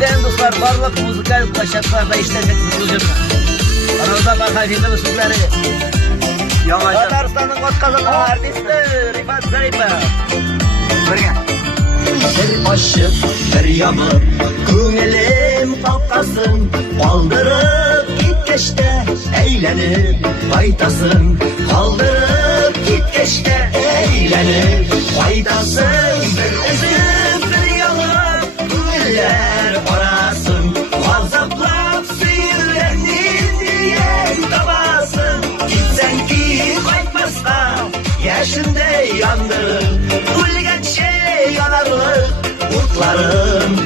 İzleyen dostlar barlıq muzikal plaşatlarda işleyecek müziğini. Kanalda bakayım sizleri. Tatarstan'ın Otkazanan artisti Rifat Zaripov. Birge. Bir aşık bir yamır Küngelim kalkasın Kaldırıp git geçte Eğlenip kaytasın Kaldırıp git geçte Eğlenip kaytasın Bir üzüp bir yalıp Güller arasın Gazaplar sihirlenir diye tabasın Gitsen ki kaytmazsa Yaşında yandırır Gülgeçe yanarlık Kurtların